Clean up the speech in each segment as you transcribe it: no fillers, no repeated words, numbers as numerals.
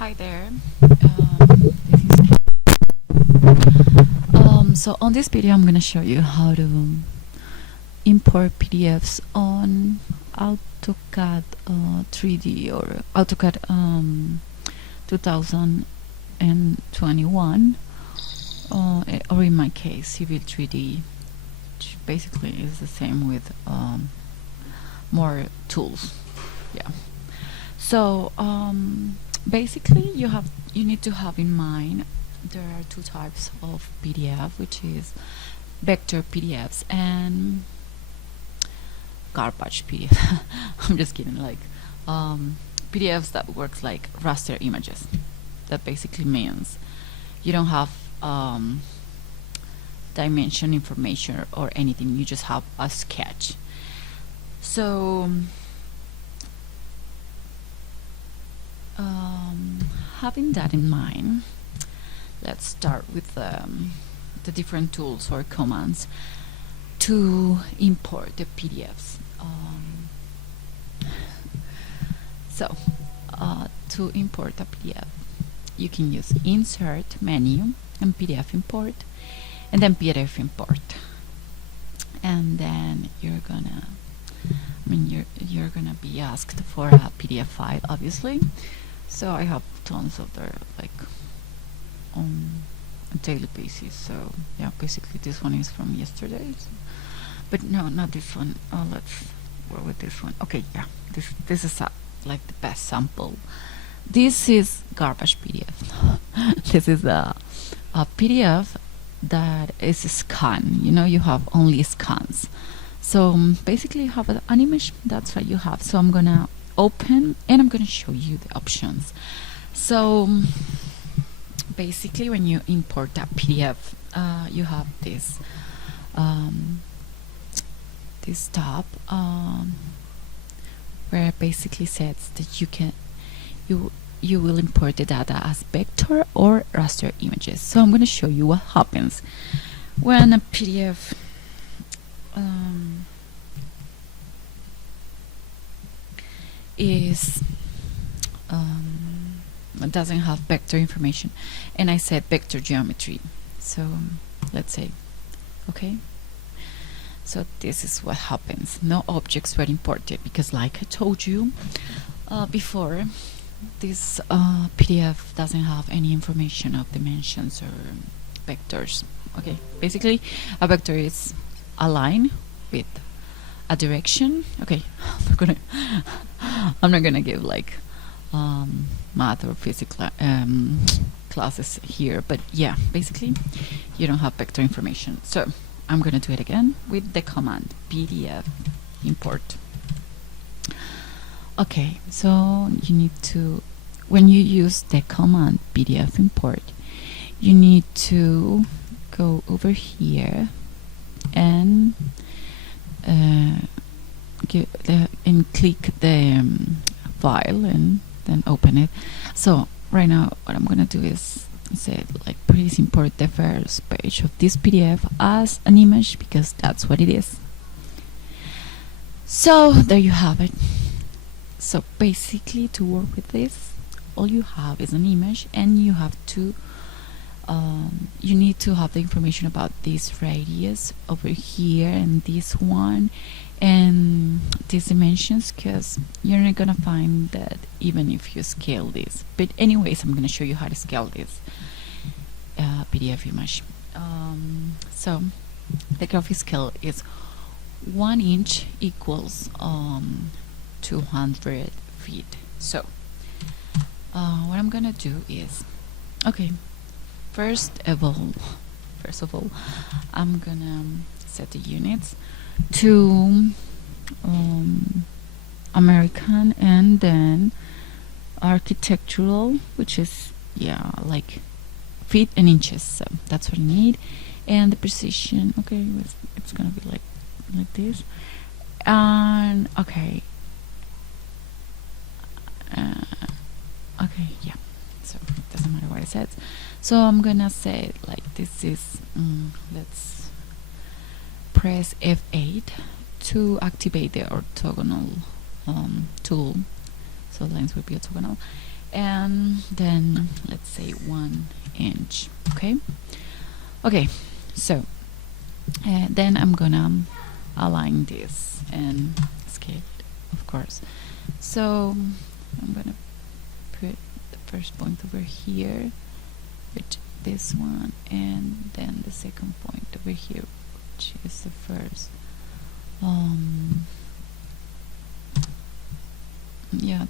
Hi there. So on this video, I'm gonna show you how to import PDFs on AutoCAD 3D or AutoCAD 2021, or in my case, Civil 3D, which basically is the same with more tools. Yeah. So basically, you need to have in mind there are two types of PDF, which is vector PDFs and garbage PDF. I'm just kidding. Like PDFs that works like raster images. That basically means you don't have dimension information or anything. You just have a sketch. So having that in mind, let's start with the different tools or commands to import the PDFs. To import a PDF, you can use Insert menu and PDF import, and then PDF import, and then you're gonna be asked for a PDF file, obviously. So I have tons of their like on a daily basis. So yeah, basically this one is from yesterday, but no, not this one. Let's work with this one. Okay, yeah, this is like the best sample. This is garbage PDF. This is a PDF that is a scan. You have only scans. So basically you have an image, that's what you have. So I'm gonna open and I'm gonna show you the options. So basically when you import a PDF, you have this tab where it basically says that you will import the data as vector or raster images. So I'm gonna show you what happens when a PDF doesn't have vector information, and I said vector geometry. So let's say okay. So this is what happens. No objects were imported because, like I told you before, this PDF doesn't have any information of dimensions or vectors. Okay, basically a vector is a line with a direction. Okay, I'm not gonna give like math or physics classes here, but yeah, basically you don't have vector information. So I'm gonna do it again with the command pdf import. Okay, so you need to, when you use the command pdf import, you need to go over here and click the file and then open it. So right now what I'm gonna do is say like please import the first page of this PDF as an image, because that's what it is. So there you have it. So basically to work with this, all you have is an image, and you have to you need to have the information about this radius over here and this one and these dimensions, because you're not gonna find that even if you scale this. But anyways, I'm gonna show you how to scale this PDF image. So the graphic scale is 1 inch equals 200 feet. So what I'm gonna do is, okay, first of all I'm gonna set the units to American, and then architectural, which is like feet and inches. So that's what I need. And the precision, okay, it's gonna be like this. And okay, yeah, so it doesn't matter what I said. So I'm gonna say like this is let's press F8 to activate the orthogonal tool. So lines will be orthogonal, and then let's say 1 inch. Okay, so then I'm gonna align this and scale it, of course. So I'm gonna put the first point over here with this one, and then the second point over here, which is the first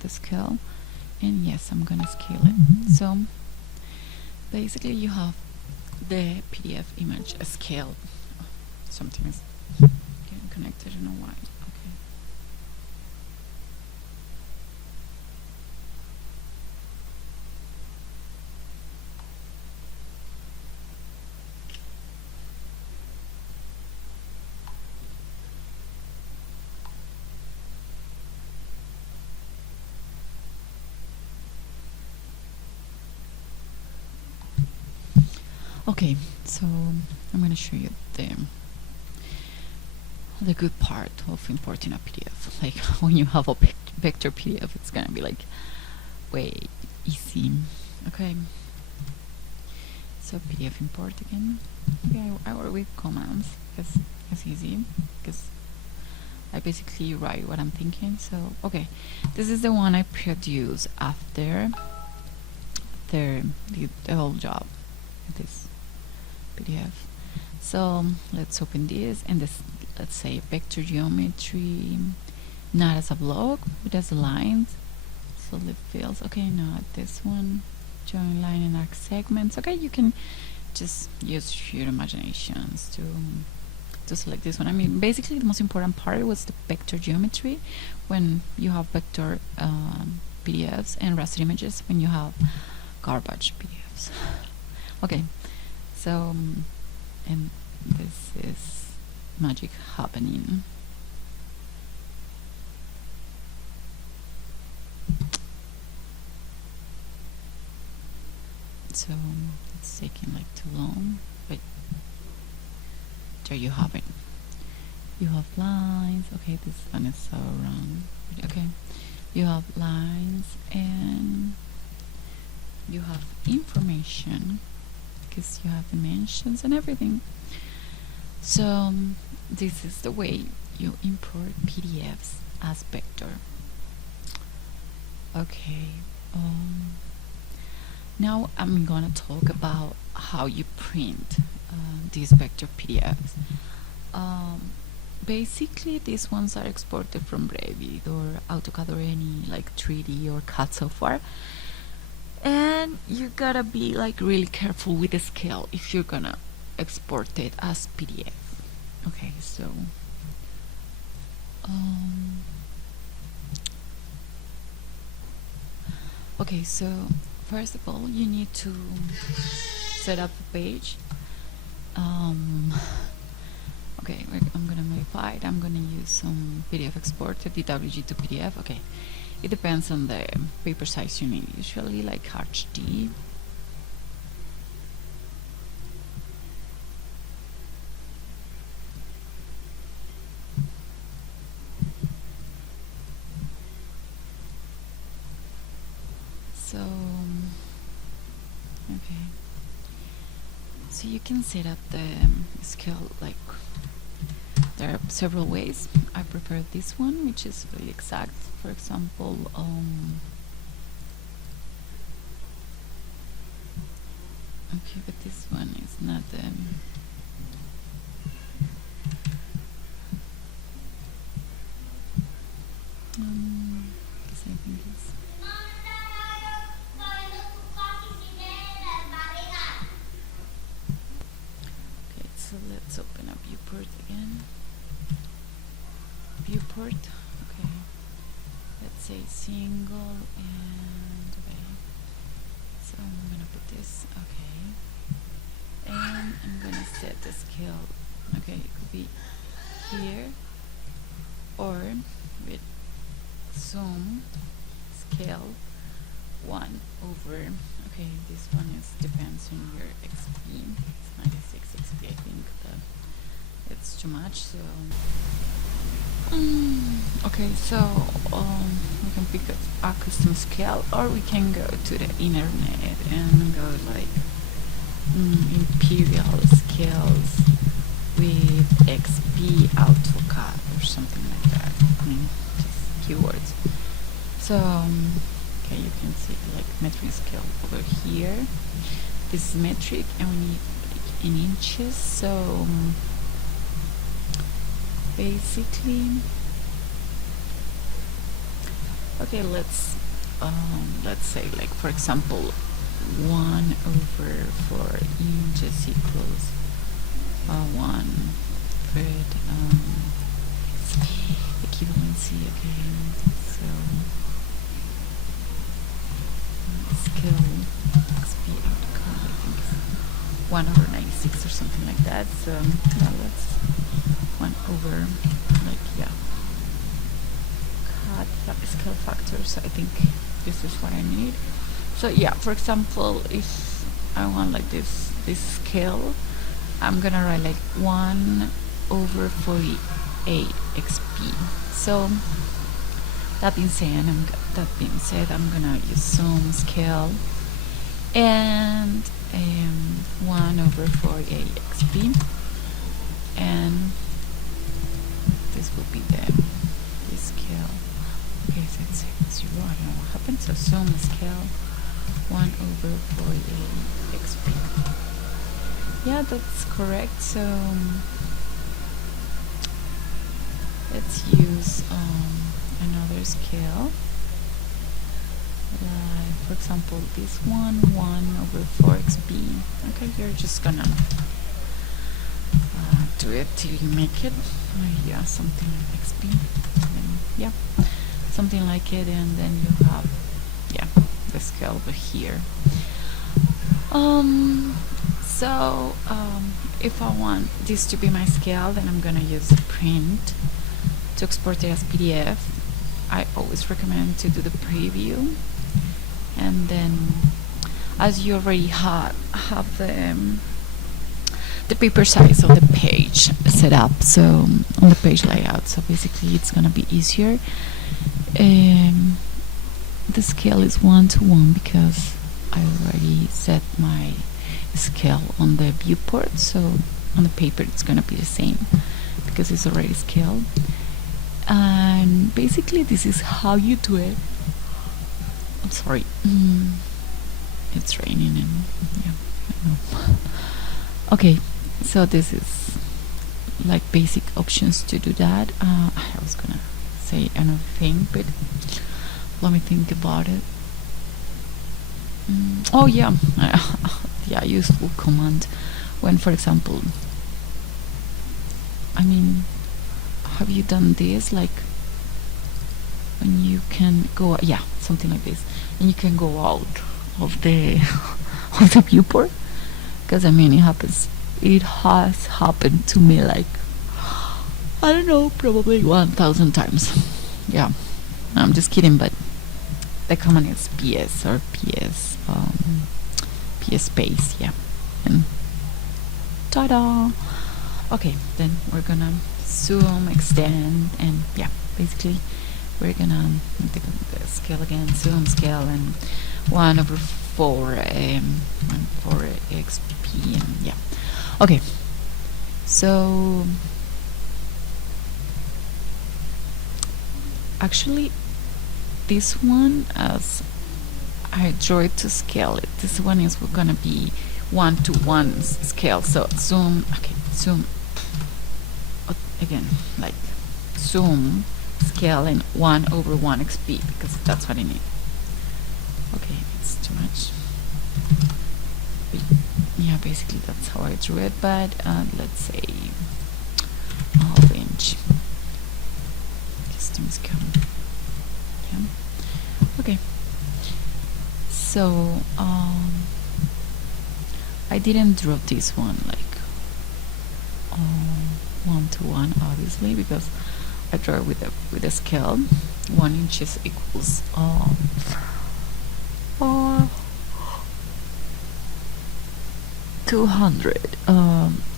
the scale. And yes, I'm gonna scale it. So basically you have the PDF image scaled. Something is getting connected, I don't know why. Okay. Okay, so I'm going to show you the good part of importing a PDF. Like when you have a vector PDF, it's going to be like way easy. Okay, so PDF import again. Okay, I work with commands because it's easy, because I basically write what I'm thinking. So okay, this is the one I produce after the whole job, this PDF. So let's open this, and this, let's say vector geometry, not as a block but as lines, solid fields. Okay, not this one, join line and arc segments. Okay, you can just use your imaginations to select this one. I mean, basically the most important part was the vector geometry when you have vector PDFs, and raster images when you have garbage PDFs. Okay, so and this is magic happening. So it's taking like too long, but there you have it. You have lines. Okay, this one is so wrong. Okay, you have lines and you have information because you have dimensions and everything. So this is the way you import PDFs as vector. Okay, now I'm gonna talk about how you print these vector PDFs. Basically these ones are exported from Revit or Autocad or any like 3D or CAD software, and you gotta be like really careful with the scale if you're gonna export it as PDF. Okay, so okay, so first of all you need to set up a page. Okay, I'm gonna modify it. I'm gonna use some PDF exporter, DWG to PDF. Okay, it depends on the paper size you need, usually like HD. So okay, so you can set up the scale like there are several ways. I prefer this one, which is really exact. For example, okay, but this one is not because I think it's okay. So let's open up viewport again. Viewport. Okay, let's say single, and okay, so I'm gonna put this. Okay, and I'm gonna set the scale. Okay, it could be here or with zoom scale 1 over. Okay, this one is depends on your XP. It's 96 XP. I think that it's too much, so Okay, so we can pick a custom scale, or we can go to the internet and go like imperial scales with XP Autocad or something like that. I mean, just keywords. So okay, you can see like metric scale over here. This is metric, and we need like in inches. So basically, okay, let's say like for example 1/4 inches equals 1 with equivalency again. So scale XP outcome, I think 1/96 or something like that. So yeah, let's 1/, like, yeah, scale factors. I think this is what I need. So yeah, for example, if I want like this scale, I'm gonna write like 1/48 XP. So that being said, I'm gonna use zoom scale and 1/48 XP, and this will be the scale. Okay, so it's 0. I don't know what happened. So zoom scale 1/48 XP. Yeah, that's correct. So let's use another scale. Like for example, this one 1/4 XP. Okay, you're just gonna do it till you make it. Yeah, something like XP. And yeah, something like it, and then you have the scale over here. So if I want this to be my scale, then I'm gonna use print to export it as PDF. I always recommend to do the preview, and then as you already have the paper size of the page set up, so on the page layout, so basically it's gonna be easier. The scale is 1:1 because I already set my scale on the viewport, so on the paper it's gonna be the same because it's already scaled. And basically this is how you do it. I'm sorry, it's raining and yeah, I know. Okay, so this is like basic options to do that. I was gonna say another thing, but let me think about it. Oh yeah, yeah, useful command when, for example, I mean, have you done this, like when you can go, yeah, something like this, and you can go out of the of the viewport? Because I mean, it has happened to me like, I don't know, probably 1,000 times. Yeah, I'm just kidding, but the command is PS or PS space, yeah, and ta-da. Okay, then we're gonna zoom, extend, and yeah, basically we're gonna take the scale again, zoom scale, and 1/4 XP, and yeah. Okay, so actually this one, as I tried to scale it, this one is gonna be 1:1 scale. So zoom, okay, zoom again, like zoom scale and 1/1 XP, because that's what I need. Okay, it's too much. But yeah, basically that's how I drew it, but let's say half inch custom scale. Yeah. Okay, so I didn't draw this one like 1:1, obviously, because I draw it with a scale. 1 inches equals 200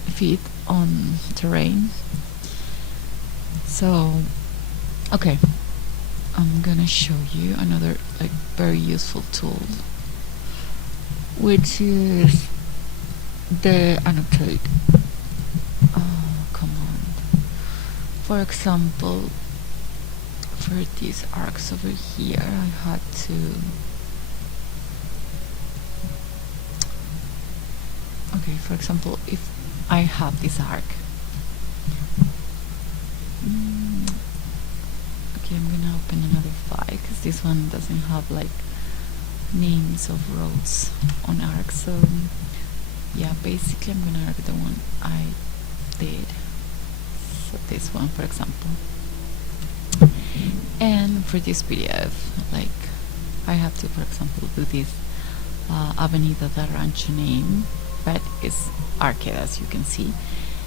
feet on terrain. So Okay, I'm gonna show you another like very useful tool, which is the annotate command. For example, for these arcs over here, I had to for example, if I have this arc, okay, I'm gonna open another file because this one doesn't have like names of rows on arcs. So yeah, basically I'm gonna arc the one I did, so this one for example. And for this PDF, like I have to, for example, do this Avenida de Rancho name, but it's arced, as you can see.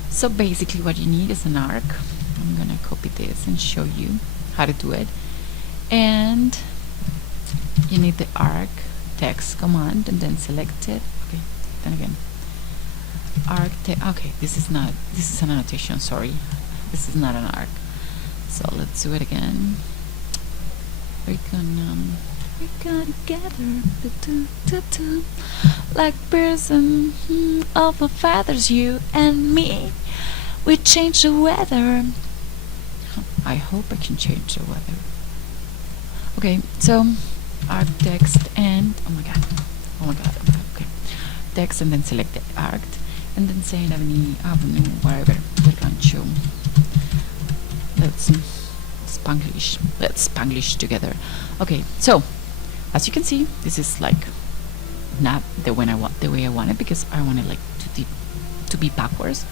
So basically what you need is an arc. I'm gonna copy this and show you how to do it. And you need the arc text command and then select it. Okay, then again arc okay, this is an annotation, sorry, this is not an arc. So let's do it again. We're gonna gather like birds of a feathers, you and me. We change the weather. I hope I can change the weather. Okay, so arc text and oh my god, okay, text and then select the arc and then say avenue, whatever, Rancho. Let's Spanglish together. Okay, so as you can see, this is like not the way I want it, because I want it like to be backwards.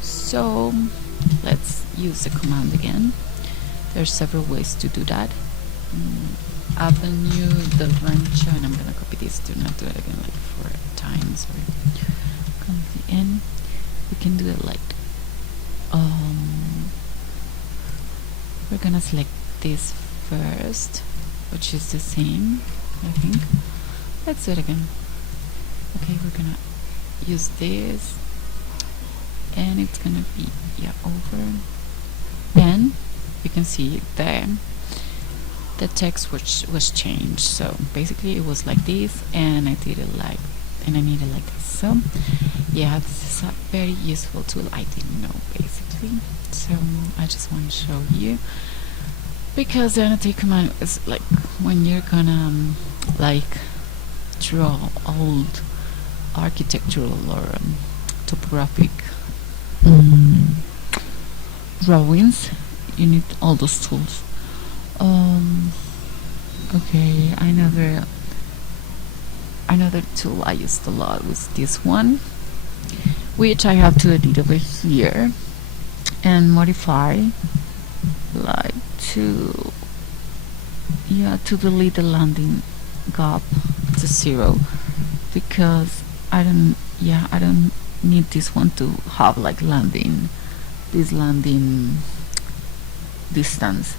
So let's use the command again. There's several ways to do that. Avenue del Rancho, and I'm gonna copy this. Do not do it again like 4 times. Come to the end. We can do it like we're gonna select this first, which is the same, I think. Let's do it again. Okay, we're gonna use this, and it's gonna be over. And you can see the text which was changed. So basically it was like this, and I did it like, and I need it like this. So yeah, this is a very useful tool. I didn't know basically, so I just want to show you, because the annotate command is like when you're gonna like draw old architectural or topographic drawings, you need all those tools. Okay, another tool I used a lot was this one, which I have to edit over here and modify, like to delete the landing gap to 0, because I don't need this one to have like landing distance.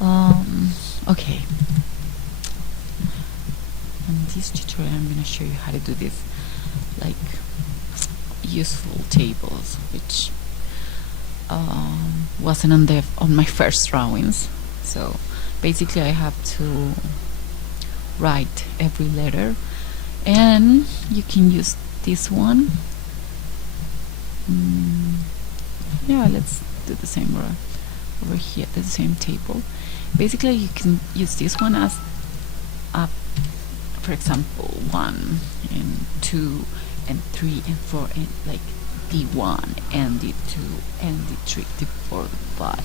Okay, in this tutorial I'm going to show you how to do this like useful tables, which wasn't on my first drawings. So basically I have to write every letter, and you can use this one. Let's do the same over here, the same table. Basically you can use this one as for example 1 and 2 and 3 and 4, and like D1 and D2 and D3, D4, D5,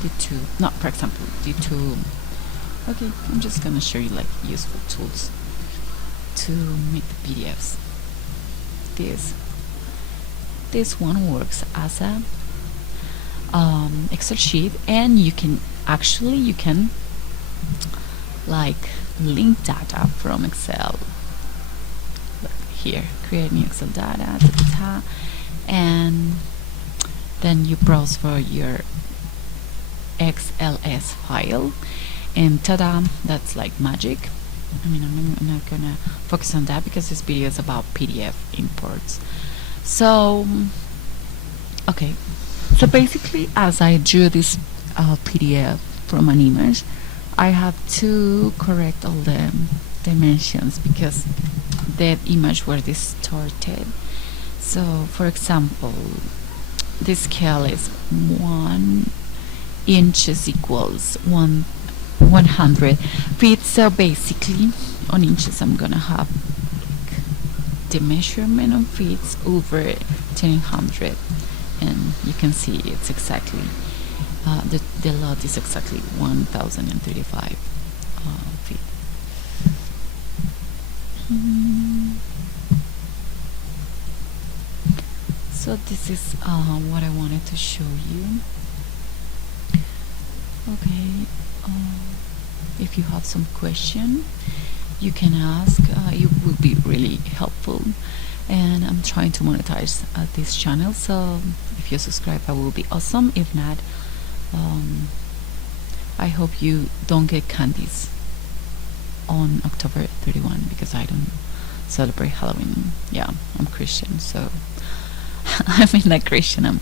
D2, not for example D2. Okay, I'm just gonna show you like useful tools to make the PDFs. This one works as a Excel sheet, and you can like link data from Excel. Look here, create new Excel data, and then you browse for your XLS file, and ta-da, that's like magic. I mean, I'm not gonna focus on that because this video is about PDF imports. So okay, So basically, as I drew this PDF from an image, I have to correct all the dimensions because the image were distorted. So for example, the scale is 1 inches equals 100 feet. So basically on inches I'm gonna have the measurement of feet over 1000, and you can see it's exactly the lot is exactly 1035 feet. So this is what I wanted to show you. Okay, if you have some question, you can ask. It will be really helpful, and I'm trying to monetize this channel, so if you subscribe, that will be awesome. If not, I hope you don't get candies on October 31 because I don't celebrate Halloween. Yeah, I'm Christian, so I mean not Christian. I'm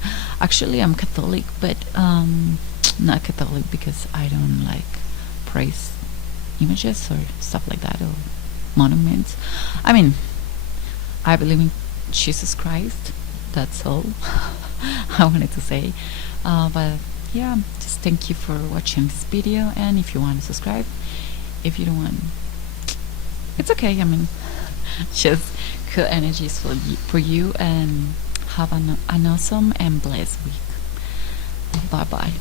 Catholic, but not Catholic because I don't like praise images or stuff like that, or monuments. I mean, I believe in Jesus Christ. That's all I wanted to say. But yeah, just thank you for watching this video, and if you want to subscribe, if you don't want, it's okay. I mean, just good energies for you, and have an awesome and blessed week. Bye bye.